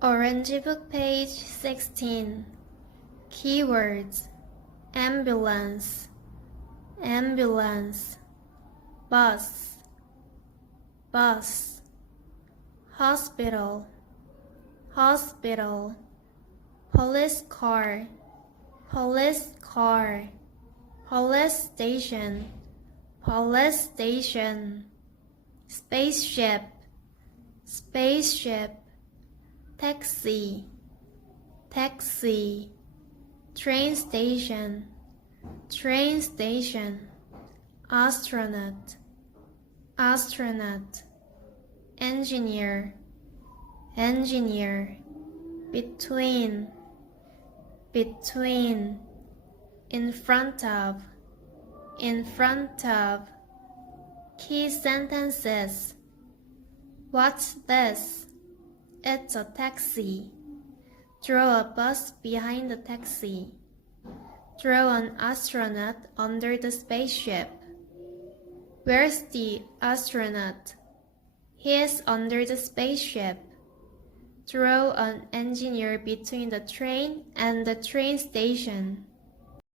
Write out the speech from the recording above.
Orange Book page 16. Keywords. Ambulance, ambulance, bus, bus, hospital, hospital, police car, police car, police station, police station, spaceship, spaceship, taxi, taxi, train station, train station, astronaut, astronaut, engineer, engineer, between, between, in front of, in front of, key sentences. What's this? It's a taxi. Throw a bus behind the taxi. Throw an astronaut under the spaceship. Where's the astronaut? He is under the spaceship. Throw an engineer between the train and the train station.